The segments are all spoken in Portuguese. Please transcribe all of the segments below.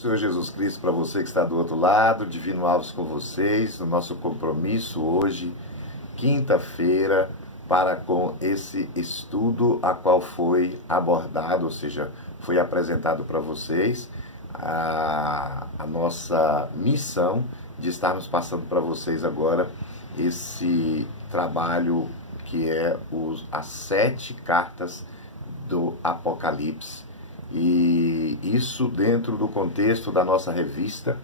Senhor Jesus Cristo, para você que está do outro lado, Divino Alves com vocês, no nosso compromisso hoje, quinta-feira, para com esse estudo a qual foi abordado, ou seja, foi apresentado para vocês a nossa missão de estarmos passando para vocês agora esse trabalho que é as 7 cartas do Apocalipse. E isso dentro do contexto da nossa revista,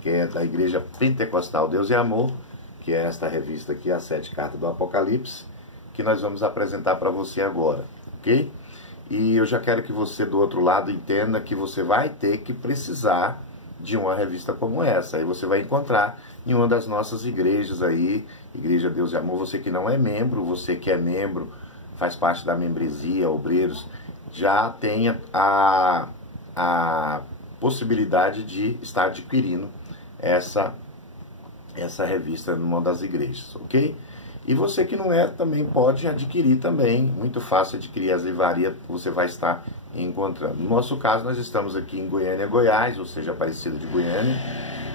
que é da Igreja Pentecostal Deus e Amor, que é esta revista aqui, as 7 cartas do Apocalipse, que nós vamos apresentar para você agora, ok? E eu já quero que você do outro lado entenda que você vai ter que precisar de uma revista como essa. Aí você vai encontrar em uma das nossas igrejas aí, Igreja Deus e Amor. Você que não é membro, você que é membro, faz parte da membresia, obreiros, já tem a possibilidade de estar adquirindo essa revista numa das igrejas, ok? E você que não é, também pode adquirir também, muito fácil adquirir as livrarias, você vai estar encontrando. No nosso caso, nós estamos aqui em Goiânia, Goiás, ou seja, Aparecida de Goiânia,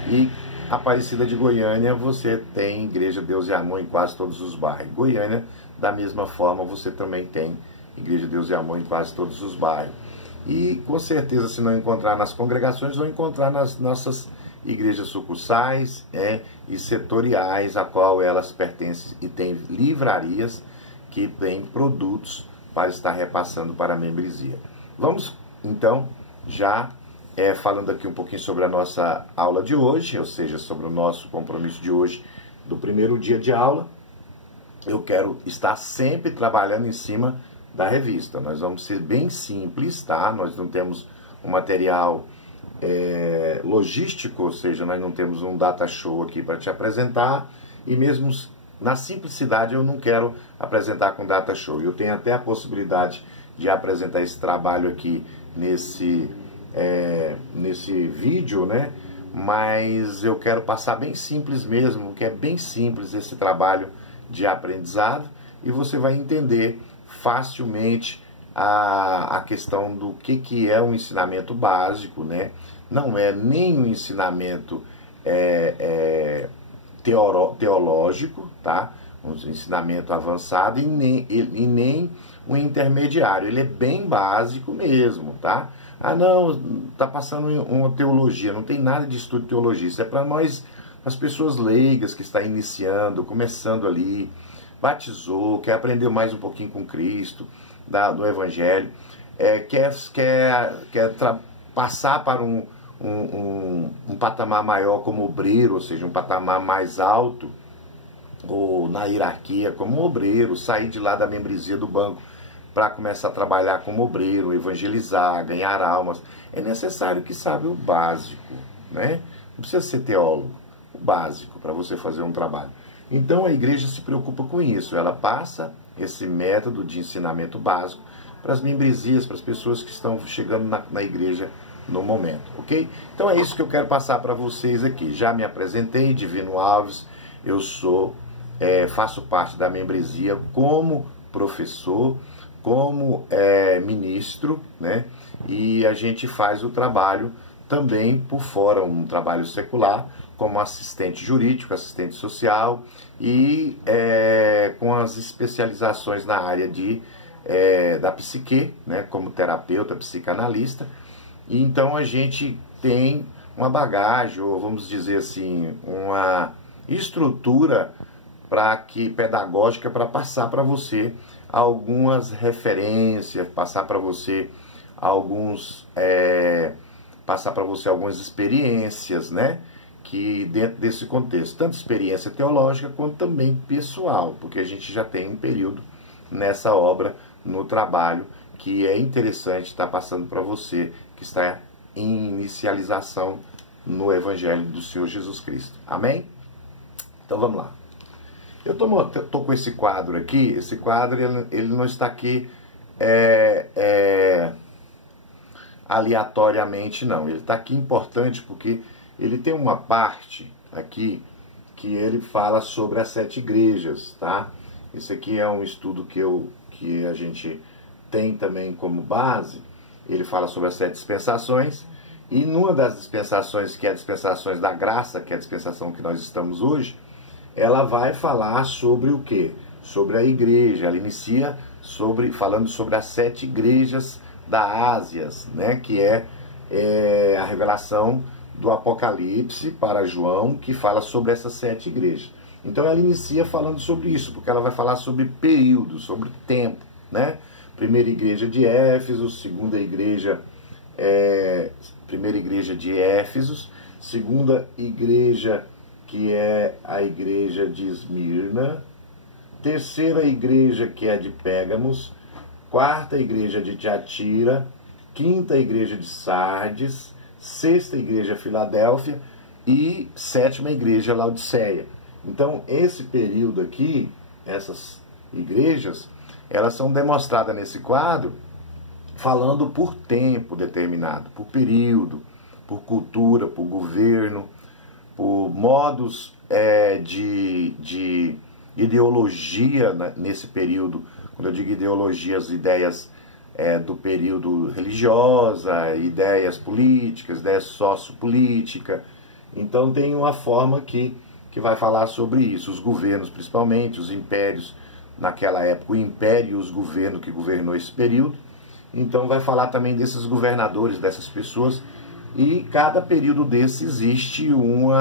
e Aparecida de Goiânia você tem Igreja Deus e Amor em quase todos os bairros. Goiânia, da mesma forma, você também tem Igreja Deus e Amor em quase todos os bairros. E com certeza, se não encontrar nas congregações, vão encontrar nas nossas igrejas sucursais e setoriais, a qual elas pertencem, e tem livrarias que têm produtos para estar repassando para a membresia. Vamos então já falando aqui um pouquinho sobre a nossa aula de hoje, ou seja, sobre o nosso compromisso de hoje, do primeiro dia de aula. Eu quero estar sempre trabalhando em cima da revista. Nós vamos ser bem simples, tá? Nós não temos um material logístico, ou seja, nós não temos um data show aqui para te apresentar, e mesmo na simplicidade eu não quero apresentar com data show. Eu tenho até a possibilidade de apresentar esse trabalho aqui nesse vídeo, né? Mas eu quero passar bem simples mesmo, que é bem simples esse trabalho de aprendizado, e você vai entender facilmente a questão do que é um ensinamento básico, né? Não é nem um ensinamento teológico, tá? Um ensinamento avançado, e nem um intermediário. Ele é bem básico mesmo, tá? Ah, não, tá passando uma teologia. Não tem nada de estudo de teologia. Isso é para nós, as pessoas leigas que estão iniciando, começando ali, batizou, quer aprender mais um pouquinho com Cristo, do Evangelho, quer passar para um patamar maior como obreiro, ou seja, um patamar mais alto, ou na hierarquia como obreiro, sair de lá da membresia do banco para começar a trabalhar como obreiro, evangelizar, ganhar almas. É necessário que saiba o básico, né? Não precisa ser teólogo, o básico para você fazer um trabalho. Então a igreja se preocupa com isso, ela passa esse método de ensinamento básico para as membresias, para as pessoas que estão chegando na igreja no momento, ok? Então é isso que eu quero passar para vocês aqui. Já me apresentei, Divino Alves, eu faço parte da membresia como professor, como ministro, né? E a gente faz o trabalho também por fora, um trabalho secular, como assistente jurídico, assistente social, e com as especializações na área da psique, né, como terapeuta, psicanalista. E então a gente tem uma bagagem, ou vamos dizer assim, uma estrutura pedagógica para passar para você algumas referências, passar para você algumas experiências, né? Que dentro desse contexto, tanto experiência teológica quanto também pessoal, porque a gente já tem um período nessa obra, no trabalho, que é interessante estar passando para você que está em inicialização no Evangelho do Senhor Jesus Cristo. Amém? Então vamos lá. Eu tô com esse quadro aqui. Esse quadro ele não está aqui aleatoriamente, não. Ele está aqui importante porque ele tem uma parte aqui que ele fala sobre as 7 igrejas, tá? Esse aqui é um estudo que a gente tem também como base. Ele fala sobre as 7 dispensações, E numa das dispensações, que é a dispensações da graça, que é a dispensação que nós estamos hoje, ela vai falar sobre o quê? Sobre a igreja. Ela inicia falando sobre as 7 igrejas da Ásia, né? Que é a revelação do Apocalipse para João, que fala sobre essas 7 igrejas. Então ela inicia falando sobre isso, porque ela vai falar sobre período, sobre tempo, né? Primeira igreja de Éfeso, primeira igreja de Éfesos, segunda igreja que é a igreja de Esmirna, terceira igreja que é a de Pérgamos, quarta igreja de Tiatira, quinta igreja de Sardes, sexta igreja Filadélfia e sétima igreja Laodiceia. Então esse período aqui, essas igrejas, elas são demonstradas nesse quadro falando por tempo determinado, por período, por cultura, por governo, por modos de ideologia nesse período. Quando eu digo ideologia, as ideias do período religiosa, ideias políticas, ideias sociopolítica. Então tem uma forma que vai falar sobre isso. Os governos, principalmente, os impérios, naquela época, o império e os governos que governou esse período. Então vai falar também desses governadores, dessas pessoas. E cada período desse existe um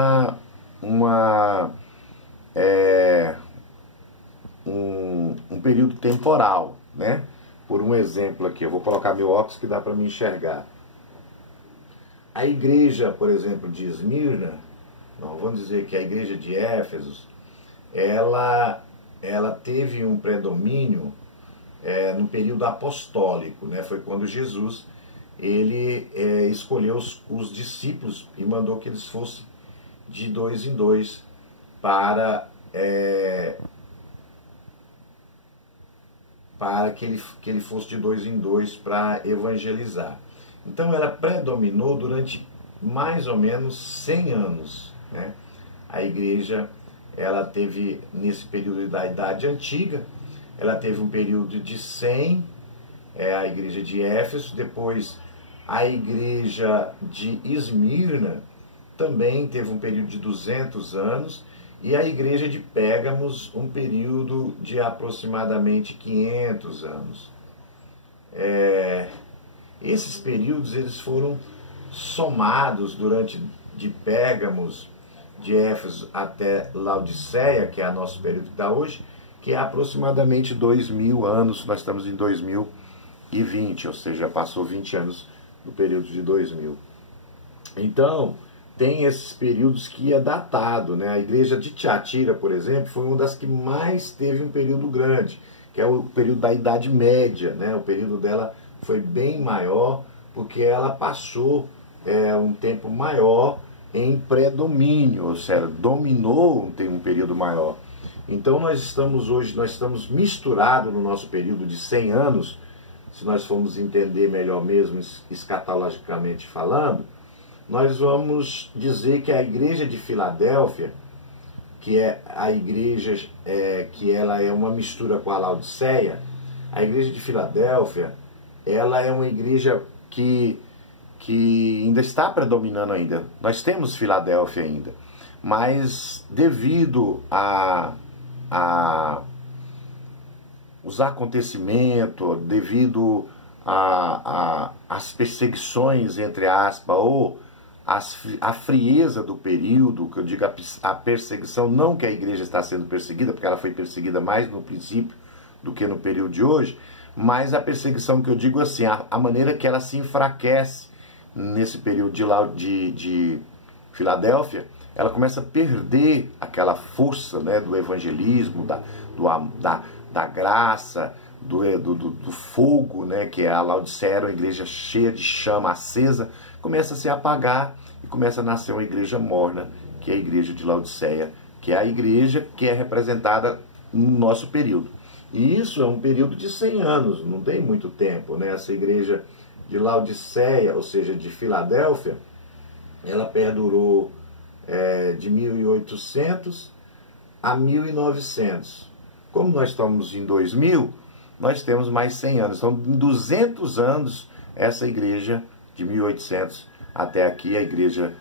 período temporal, né? Por um exemplo aqui, eu vou colocar meu óculos que dá para me enxergar. A igreja, por exemplo, de Esmirna, vamos dizer que a igreja de Éfesos, ela teve um predomínio no período apostólico, né? Foi quando Jesus ele escolheu os discípulos e mandou que eles fossem de 2 em 2 para que ele fosse de 2 em 2 para evangelizar. Então ela predominou durante mais ou menos 100 anos, né? A igreja, ela teve, nesse período da Idade Antiga, ela teve um período de 100, a igreja de Éfeso, depois a igreja de Esmirna também teve um período de 200 anos, e a igreja de Pérgamos um período de aproximadamente 500 anos. Esses períodos eles foram somados de Pérgamos, de Éfeso até Laodiceia, que é o nosso período que está hoje, que é aproximadamente 2000 anos. Nós estamos em 2020, ou seja, passou 20 anos no período de 2000. Então, tem esses períodos que é datado, né? A igreja de Tiatira, por exemplo, foi uma das que mais teve um período grande, que é o período da Idade Média, né? O período dela foi bem maior, porque ela passou um tempo maior em predomínio, ou seja, dominou um período maior. Então nós estamos misturados no nosso período de 100 anos, se nós formos entender melhor mesmo, escatologicamente falando, nós vamos dizer que a igreja de Filadélfia, que é a igreja que ela é uma mistura com a Laodiceia, a igreja de Filadélfia, ela é uma igreja que ainda está predominando ainda. Nós temos Filadélfia ainda, mas devido os acontecimentos, devido às perseguições, entre aspas, ou a frieza do período, que eu digo a perseguição, não que a igreja está sendo perseguida, porque ela foi perseguida mais no princípio do que no período de hoje, mas a perseguição que eu digo assim, a maneira que ela se enfraquece nesse período de Filadélfia, ela começa a perder aquela força, né, do evangelismo, da graça, do fogo, né, que é a Laodiceia, era uma igreja cheia de chama acesa, começa a se apagar e começa a nascer uma igreja morna, que é a igreja de Laodiceia, que é a igreja que é representada no nosso período. E isso é um período de 100 anos, não tem muito tempo, né? Essa igreja de Laodiceia, ou seja, de Filadélfia, ela perdurou de 1800 a 1900. Como nós estamos em 2000, nós temos mais 100 anos. Então, em 200 anos, essa igreja de 1800 até aqui a igreja,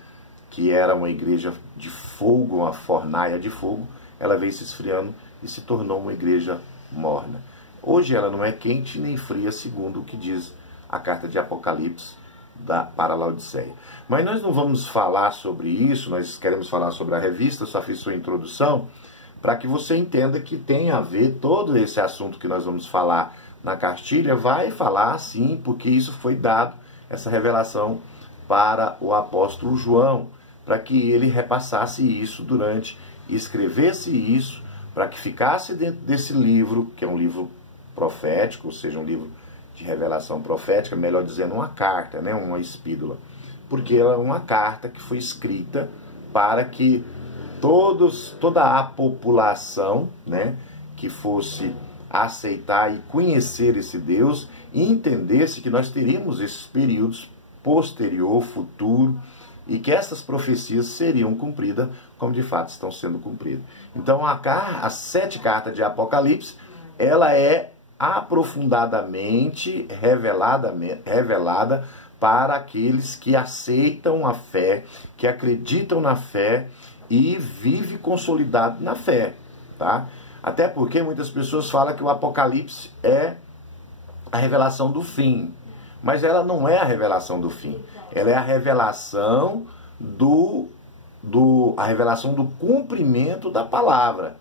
que era uma igreja de fogo, uma fornaia de fogo, ela veio se esfriando e se tornou uma igreja morna. Hoje ela não é quente nem fria, segundo o que diz a carta de Apocalipse para Laodiceia. Mas nós não vamos falar sobre isso, nós queremos falar sobre a revista, só fiz sua introdução, para que você entenda que tem a ver todo esse assunto que nós vamos falar na cartilha, vai falar sim, porque isso foi dado, essa revelação para o apóstolo João, para que ele repassasse isso durante, escrevesse isso, para que ficasse dentro desse livro, que é um livro profético, ou seja, um livro de revelação profética, melhor dizendo, uma carta, né, uma espídula, porque ela é uma carta que foi escrita para que toda a população, né, que fosse aceitar e conhecer esse Deus, e entendesse que nós teríamos esses períodos posterior, futuro, e que essas profecias seriam cumpridas como de fato estão sendo cumpridas. Então as 7 cartas de Apocalipse, ela é aprofundadamente revelada para aqueles que aceitam a fé, que acreditam na fé e vive consolidado na fé, tá? Até porque muitas pessoas falam que o Apocalipse é a revelação do fim, mas ela não é a revelação do fim, ela é a revelação a revelação do cumprimento da palavra.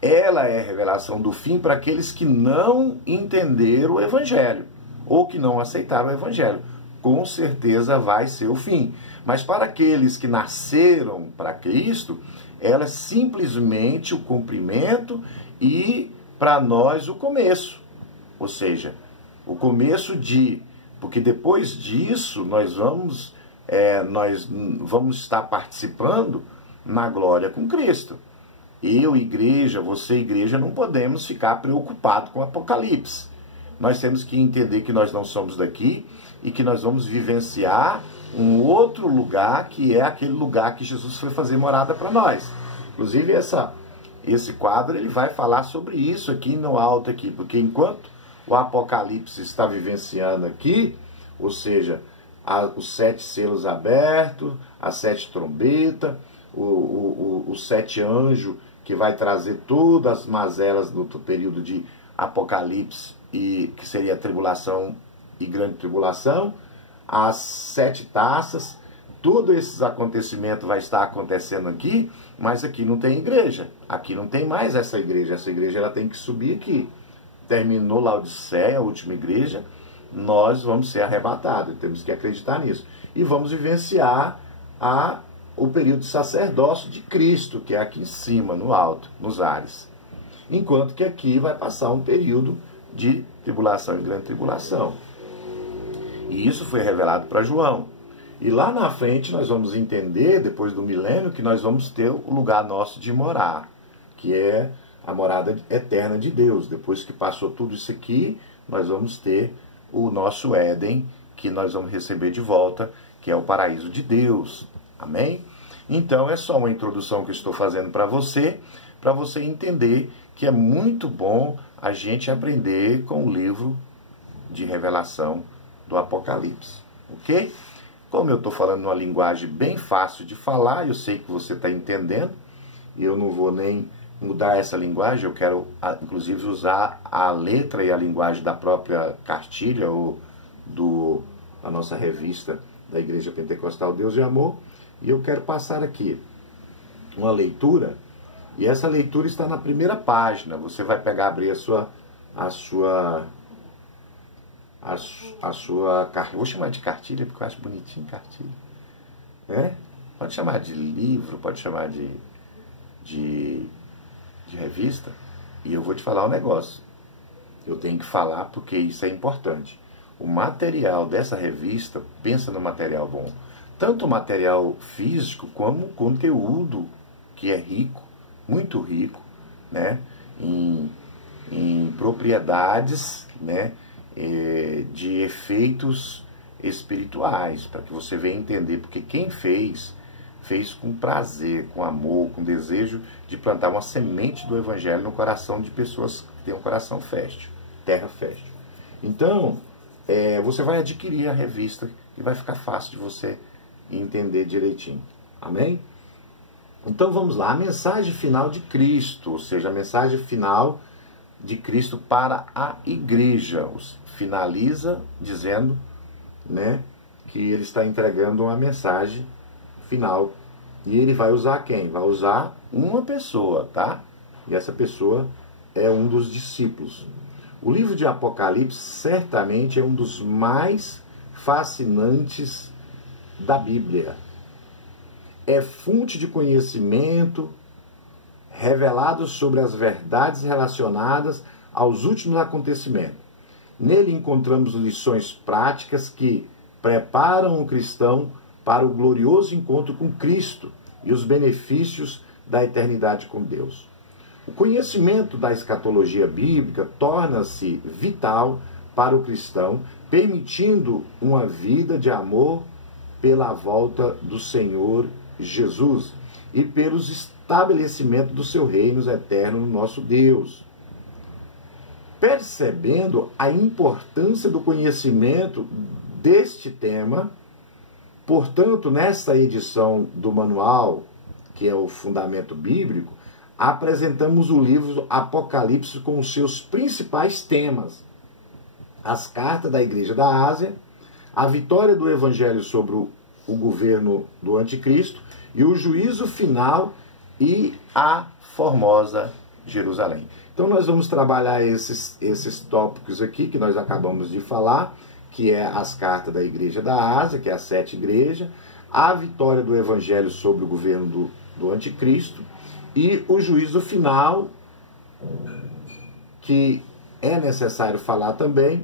Ela é a revelação do fim para aqueles que não entenderam o Evangelho, ou que não aceitaram o Evangelho. Com certeza vai ser o fim. Mas para aqueles que nasceram para Cristo, ela é simplesmente o cumprimento e, para nós, o começo. Ou seja, o começo porque depois disso nós vamos estar participando na glória com Cristo. Eu, igreja, você, igreja, não podemos ficar preocupados com o Apocalipse. Nós temos que entender que nós não somos daqui e que nós vamos vivenciar um outro lugar, que é aquele lugar que Jesus foi fazer morada para nós. Inclusive, esse quadro ele vai falar sobre isso aqui no alto, aqui, porque enquanto o Apocalipse está vivenciando aqui, ou seja, os 7 selos abertos, as 7 trombetas, os 7 anjos, que vai trazer todas as mazelas no período de Apocalipse, e que seria a tribulação e grande tribulação, as 7 taças, todos esses acontecimentos vai estar acontecendo aqui, mas aqui não tem igreja, aqui não tem mais essa igreja ela tem que subir aqui. Terminou Laodiceia, a última igreja, nós vamos ser arrebatados, temos que acreditar nisso, e vamos vivenciar o período de sacerdócio de Cristo, que é aqui em cima, no alto, nos ares. Enquanto que aqui vai passar um período de tribulação e grande tribulação. E isso foi revelado para João. E lá na frente nós vamos entender, depois do milênio, que nós vamos ter o lugar nosso de morar, que é a morada eterna de Deus. Depois que passou tudo isso aqui, nós vamos ter o nosso Éden, que nós vamos receber de volta, que é o paraíso de Deus. Amém? Então é só uma introdução que eu estou fazendo para você entender que é muito bom a gente aprender com o livro de revelação do Apocalipse. Ok? Como eu estou falando numa linguagem bem fácil de falar, eu sei que você está entendendo, e eu não vou nem mudar essa linguagem, eu quero inclusive usar a letra e a linguagem da própria cartilha ou da nossa revista da Igreja Pentecostal Deus e Amor. E eu quero passar aqui uma leitura, e essa leitura está na primeira página. Você vai pegar, abrir a sua vou chamar de cartilha, porque eu acho bonitinho cartilha. Pode chamar de livro, pode chamar de revista. E eu vou te falar um negócio. Eu tenho que falar porque isso é importante. O material dessa revista, pensa no material bom. Tanto o material físico como o conteúdo, que é rico, muito rico, né, em propriedades, né, de efeitos espirituais, para que você venha entender, porque quem fez com prazer, com amor, com desejo de plantar uma semente do Evangelho no coração de pessoas que têm um coração fértil, terra fértil. Então, você vai adquirir a revista e vai ficar fácil de você entender direitinho. Amém? Então vamos lá, a mensagem final de Cristo, ou seja, a mensagem final de Cristo para a igreja. Finaliza dizendo, né, que ele está entregando uma mensagem final. E ele vai usar quem? Vai usar uma pessoa, tá? E essa pessoa é um dos discípulos. O livro de Apocalipse certamente é um dos mais fascinantes da Bíblia. É fonte de conhecimento revelado sobre as verdades relacionadas aos últimos acontecimentos. Nele encontramos lições práticas que preparam o cristão para o glorioso encontro com Cristo e os benefícios da eternidade com Deus. O conhecimento da escatologia bíblica torna-se vital para o cristão, permitindo uma vida de amor pela volta do Senhor Jesus e pelos estabelecimentos do seu reino eterno no nosso Deus. Percebendo a importância do conhecimento deste tema, portanto, nesta edição do manual, que é o Fundamento Bíblico, apresentamos o livro Apocalipse com os seus principais temas: as cartas da Igreja da Ásia, a vitória do Evangelho sobre o governo do Anticristo e o juízo final e a formosa Jerusalém. Então nós vamos trabalhar esses tópicos aqui que nós acabamos de falar, que é as cartas da Igreja da Ásia, que é as 7 igrejas, a vitória do Evangelho sobre o governo do Anticristo e o juízo final, que é necessário falar também,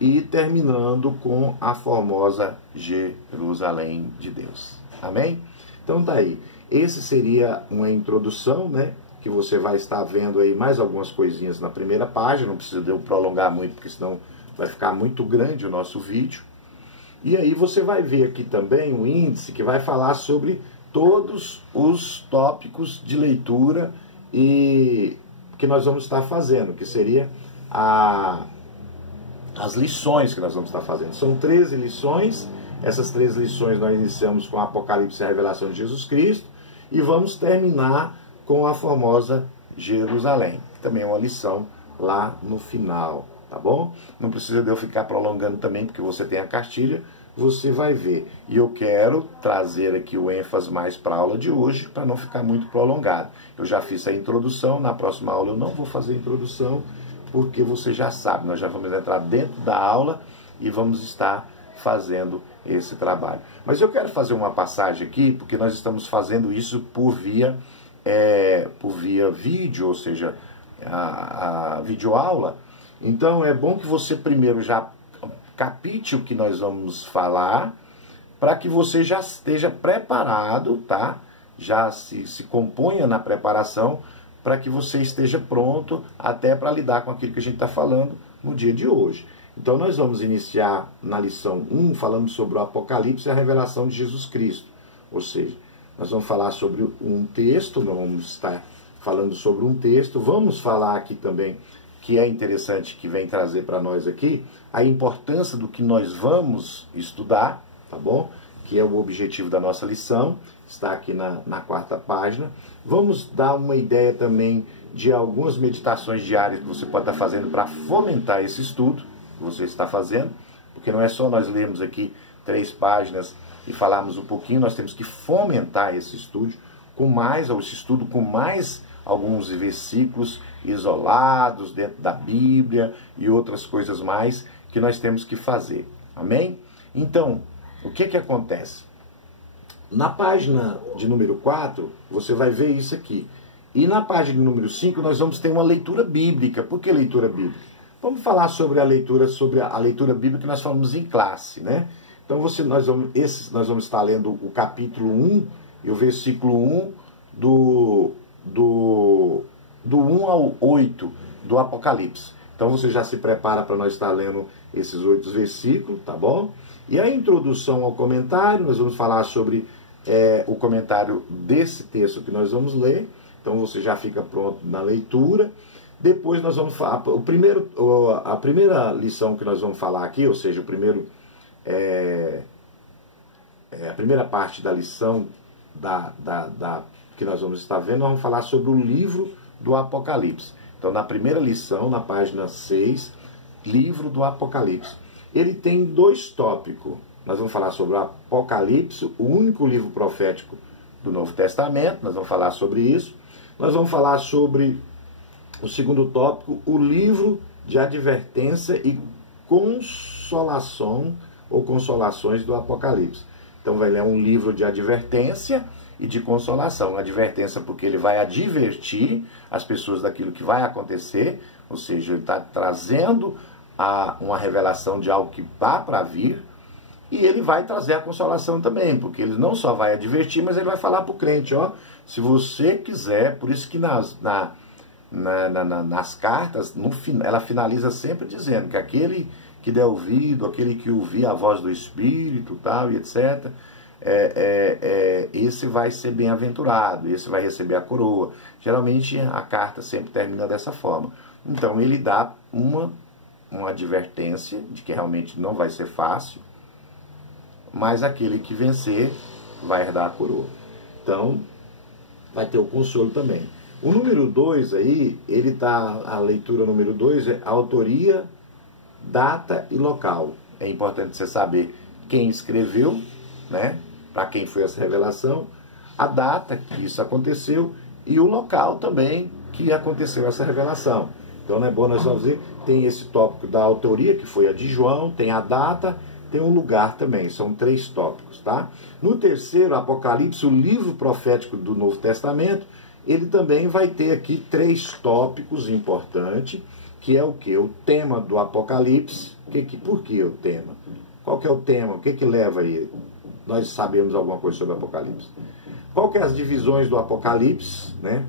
e terminando com a formosa Jerusalém de Deus. Amém? Então tá aí. Esse seria uma introdução, né? Que você vai estar vendo aí mais algumas coisinhas na primeira página. Não precisa eu prolongar muito, porque senão vai ficar muito grande o nosso vídeo. E aí você vai ver aqui também um índice que vai falar sobre todos os tópicos de leitura e que nós vamos estar fazendo, que seria as lições que nós vamos estar fazendo. São 13 lições. Essas 13 lições nós iniciamos com a Apocalipse e a Revelação de Jesus Cristo e vamos terminar com a formosa Jerusalém, que também é uma lição lá no final, tá bom? Não precisa de eu ficar prolongando também, porque você tem a cartilha, você vai ver. E eu quero trazer aqui o ênfase mais para a aula de hoje, para não ficar muito prolongado. Eu já fiz a introdução, na próxima aula eu não vou fazer a introdução, porque você já sabe, nós já vamos entrar dentro da aula e vamos estar fazendo esse trabalho. Mas eu quero fazer uma passagem aqui, porque nós estamos fazendo isso por via vídeo, ou seja, a videoaula. Então é bom que você primeiro já capite o que nós vamos falar, para que você já esteja preparado, tá? Já se componha na preparação, para que você esteja pronto até para lidar com aquilo que a gente está falando no dia de hoje. Então nós vamos iniciar na lição 1, falando sobre o Apocalipse e a revelação de Jesus Cristo. Ou seja, nós vamos falar sobre um texto, nós vamos estar falando sobre um texto, vamos falar aqui também, que é interessante, que vem trazer para nós aqui, a importância do que nós vamos estudar, tá bom? Que é o objetivo da nossa lição, está aqui na quarta página. Vamos dar uma ideia também de algumas meditações diárias que você pode estar fazendo para fomentar esse estudo que você está fazendo, porque não é só nós lermos aqui 3 páginas e falarmos um pouquinho, nós temos que fomentar esse estudo com mais alguns versículos isolados dentro da Bíblia e outras coisas mais que nós temos que fazer. Amém? Então, o que acontece? Na página de número 4, você vai ver isso aqui. E na página de número 5, nós vamos ter uma leitura bíblica. Por que leitura bíblica? Vamos falar sobre a leitura bíblica que nós falamos em classe, né? Então nós vamos estar lendo o capítulo 1 e o versículo 1 do 1 ao 8 do Apocalipse. Então você já se prepara para nós estar lendo esses 8 versículos, tá bom? E a introdução ao comentário, nós vamos falar sobre o comentário desse texto que nós vamos ler. Então você já fica pronto na leitura. Depois nós vamos falar, a primeira lição que nós vamos falar aqui, ou seja, a primeira parte da lição que nós vamos estar vendo, nós vamos falar sobre o livro do Apocalipse. Então, na primeira lição, na página 6, livro do Apocalipse. Ele tem 2 tópicos. Nós vamos falar sobre o Apocalipse, o único livro profético do Novo Testamento, nós vamos falar sobre isso. Nós vamos falar sobre o segundo tópico, o livro de advertência e consolação ou consolações do Apocalipse. Então vai ler um livro de advertência e de consolação. Advertência porque ele vai advertir as pessoas daquilo que vai acontecer, ou seja, ele está trazendo uma revelação de algo que está para vir, e ele vai trazer a consolação também, porque ele não só vai advertir, mas ele vai falar para o crente, ó, se você quiser, por isso que nas cartas, ela finaliza sempre dizendo que aquele que der ouvido, aquele que ouvir a voz do Espírito, tal, e etc., esse vai ser bem-aventurado, esse vai receber a coroa. Geralmente a carta sempre termina dessa forma. Então ele dá uma advertência de que realmente não vai ser fácil, mas aquele que vencer vai herdar a coroa. Então vai ter o consolo também. O número 2 aí, a leitura número 2 é autoria, data e local. É importante você saber quem escreveu, né? Para quem foi essa revelação, a data que isso aconteceu e o local também que aconteceu essa revelação. Então, não é bom nós vamos ver, tem esse tópico da autoria, que foi a de João, tem a data, tem um lugar também, são 3 tópicos, tá? No terceiro, Apocalipse, o livro profético do Novo Testamento, ele também vai ter aqui 3 tópicos importantes, que é o que? O tema do Apocalipse. Por que o tema? Qual que é o tema? O que leva aí? Nós sabemos alguma coisa sobre o Apocalipse. Qual que é as divisões do Apocalipse, né?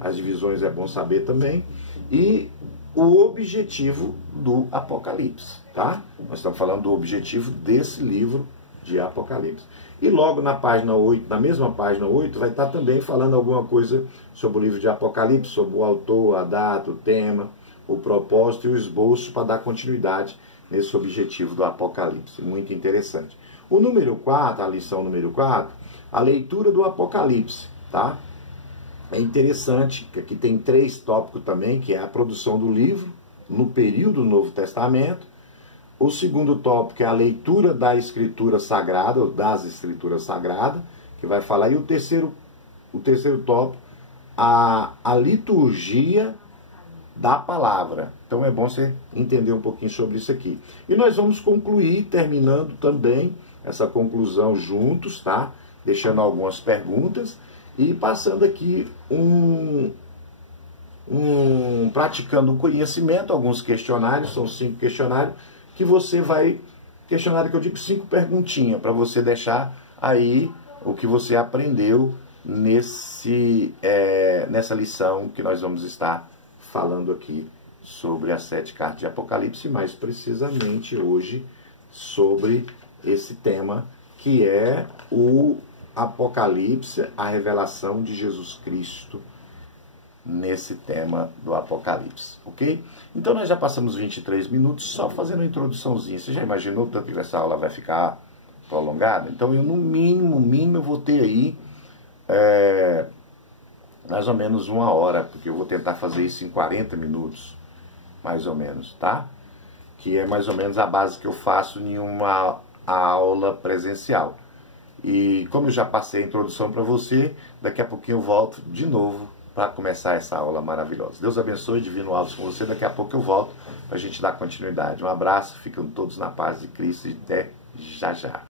As divisões é bom saber também. E o objetivo do Apocalipse, tá? Nós estamos falando do objetivo desse livro de Apocalipse. E logo na página 8, na mesma página 8, vai estar também falando alguma coisa sobre o livro de Apocalipse, sobre o autor, a data, o tema, o propósito e o esboço para dar continuidade nesse objetivo do Apocalipse. Muito interessante. O número 4, a lição número 4, a leitura do Apocalipse, tá? É interessante que aqui tem 3 tópicos também, que é a produção do livro no período do Novo Testamento. O segundo tópico é a leitura da Escritura Sagrada, ou das Escrituras Sagradas, que vai falar. E o terceiro tópico, a liturgia da palavra. Então é bom você entender um pouquinho sobre isso aqui. E nós vamos concluir, terminando também essa conclusão juntos, tá? Deixando algumas perguntas e passando aqui praticando um conhecimento, alguns questionários, são 5 questionários, que você vai, questionário que eu digo 5 perguntinhas, para você deixar aí o que você aprendeu nessa lição que nós vamos estar falando aqui sobre as 7 cartas de Apocalipse, mais precisamente hoje sobre esse tema que é o Apocalipse, a revelação de Jesus Cristo nesse tema do Apocalipse, ok? Então nós já passamos 23 minutos só fazendo uma introduçãozinha. Você já imaginou tanto que essa aula vai ficar prolongada? Então eu no mínimo eu vou ter aí mais ou menos 1 hora, porque eu vou tentar fazer isso em 40 minutos, mais ou menos, tá? Que é mais ou menos a base que eu faço em uma aula presencial. E como eu já passei a introdução para você, daqui a pouquinho eu volto de novo para começar essa aula maravilhosa. Deus abençoe, Divino Alves com você. Daqui a pouco eu volto para a gente dar continuidade. Um abraço, ficam todos na paz de Cristo e até já já.